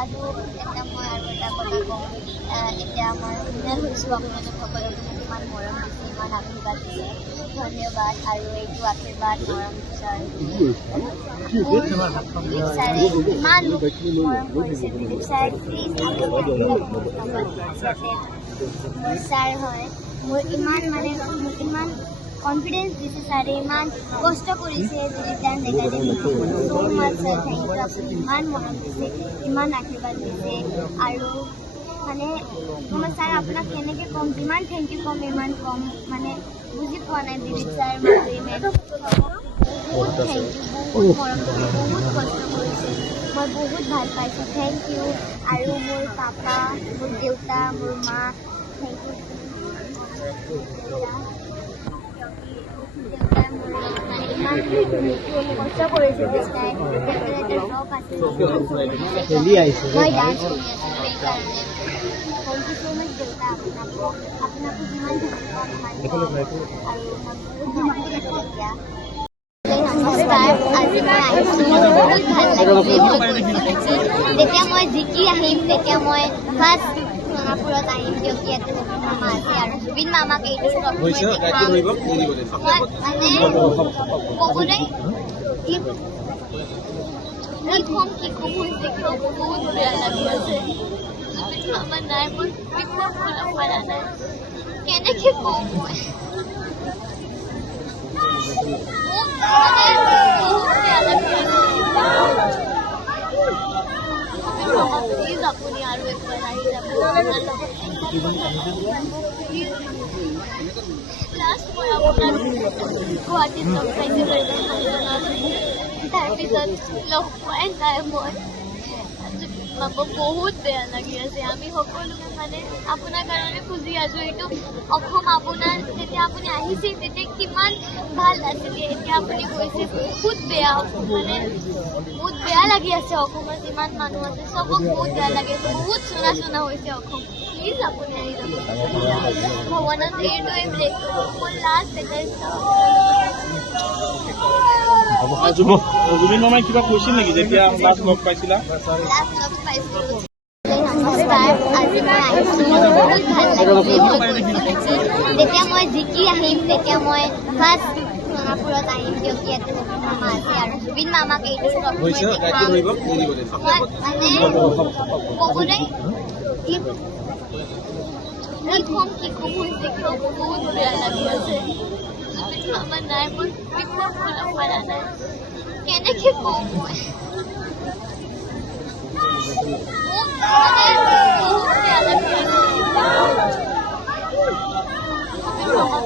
আৰু এটা মই আৰু এটা কথা কওঁ, এতিয়া মই উইনাৰ হৈছোঁ। আপোনালোক সকলোকে মোক ইমান মৰম দিছে, ইমান আশীৰ্বাদ দিছে, ধন্যবাদ। আৰু এইটো আশীৰ্বাদ মৰম ছাৰে ইমান মৰম কৰিছে। দিলীপ ছাৰ প্লিজ মোৰ ছাৰ হয়, মোৰ ইমান মোক ইমান কনফিডেন্স দিছে ছাৰে, ইমান কষ্ট কৰিছে দিলীপ ডান্স একাডেমি। ছ' মাছ ছাৰ, থেংক ইউ। আপুনি ইমান মৰম দিছে, ইমান আশীৰ্বাদ দিছে। আৰু মই ছাৰ আপোনাক কেনেকৈ ক'ম, যিমান থেংক ইউ ক'ম ইমান কম, বুজি পোৱা নাই। দিলীপ ছাৰ, মাধুৰী মেম, বহুত থেংক ইউ, বহুত মৰম দিছে, বহুত কষ্ট কৰিছে, মই বহুত ভাল পাইছোঁ। Thank you. আৰু মোৰ পাপা, মোৰ দেউতা, মোৰ মা, থেংক ইউ। দেউতাই মোৰ ইমান কষ্ট কৰিছে। দেউতাই এটা জব আছিল, মই ডান্স কৰি আছোঁ, সেইকাৰণে থেংক ইউ ছ' মাছ দেউতা। আপোনাকো যিমান ধন্যবাদ আৰু মই বহুত ভাল লাগিছে এতিয়া। নমস্কাৰ, আজি মই আহিছোঁ, বহুত ভাল লাগিছে। যেতিয়া মই জিকি আহিম, তেতিয়া মই ফাৰ্ষ্ট সোণাপুৰত আহিম, কিয় কি ইয়াতে জুবিন মামা আছে। আৰু জুবিন মামাক এইটো ক'বলৈ কি ক'ম হৈছে, কিয় বহুত বেয়া লাগি আছে। জুবিন মামা নাই, মই বিশ্বাস কৰিব পৰা নাই, কেনেকৈ কওঁ মই। প্লিজ আপুনি আৰু একবাৰ আহি যাব। লাষ্ট মই আপোনাক গুৱাহাটীত লগ পাইছিলোঁ, তাৰপিছত লগ পোৱাই নাই মই। বহুত বেয়া লাগি আছে। আমি সকলোৱে আপোনাৰ কাৰণে খুজি আছোঁ। এইটো অসম আপোনাৰ, যেতিয়া আপুনি আহিছিল তেতিয়া কিমান ভাল আছিলে, এতিয়া আপুনি গৈছে, বহুত বেয়া বহুত বেয়া লাগি আছে। অসমত যিমান মানুহ আছে চবক বহুত বেয়া লাগি আছে, বহুত চোনা হৈছে অসম। প্লিজ আপুনি আহি যাব। ভগৱানক এইটোৱে প্ৰে কৰোঁ, মোৰ লাষ্ট এটা জুবিন মামাই কিবা কৈছিল নেকি যেতিয়া লাষ্ট লগ পাইছিলা? নমস্কাৰ, আজি মই আহিছোঁ, বহুত ভাল লাগিছে। যেতিয়া মই জিকি আহিম, তেতিয়া মই ফাৰ্ষ্ট সোণাপুৰত আহিম, কিয় কি ইয়াতে জুবিন মামা আছে। আৰু জুবিন মামাক এইটো ক'বলৈ কি ক'ম হৈছে, কিয় বহুত বেয়া লাগি আছে। জুবিন মামা নাই, মই বিশ্বাস কৰিব পৰা নাই, কেনেকৈ কওঁ মই।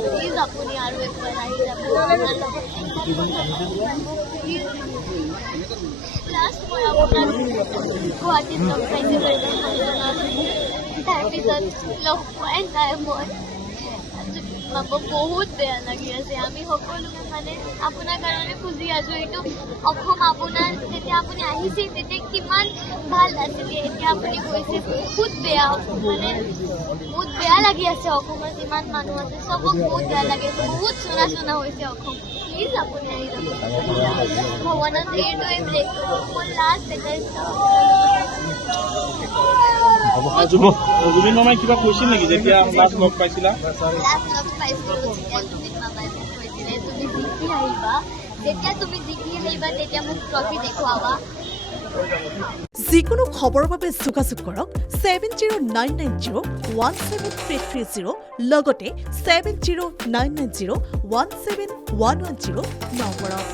প্লিজ আপুনি আৰু একবাৰ আহি যাব। লাষ্ট মই আপোনাক গুৱাহাটীত লগ পাইছিলোঁ, তাৰপিছত লগ পোৱাই নাই মই। বহুত বেয়া লাগি আছে। আমি সকলোৱে আপোনাৰ কাৰণে খুজি আছোঁ। এইটো অসম আপোনাৰ, যেতিয়া আপুনি আহিছিল তেতিয়া কিমান ভাল আছিলে, এতিয়া আপুনি গৈছে, বহুত বেয়া লাগি আছে। অসমত যিমান মানুহ আছে চবক বহুত বেয়া লাগি আছে, বহুত চোনা হৈছে অসম। প্লিজ আপুনি আহি যাব। ভগৱানক এইটোৱে প্ৰে কৰোঁ, মোৰ লাষ্ট এটা জুবিন মামাই কিবা কৈছিল নেকি যেতিয়া লাষ্ট লগ পাইছিলা? জুবিন মামাই মোক কৈছিলে, তুমি জিকি আহিবা তেতিয়া মোক ট্ৰফি দেখুৱাবা। যিকোনো খবৰৰ বাবে যোগাযোগ কৰক 7099017330 লগতে 7099017110 নম্বৰত।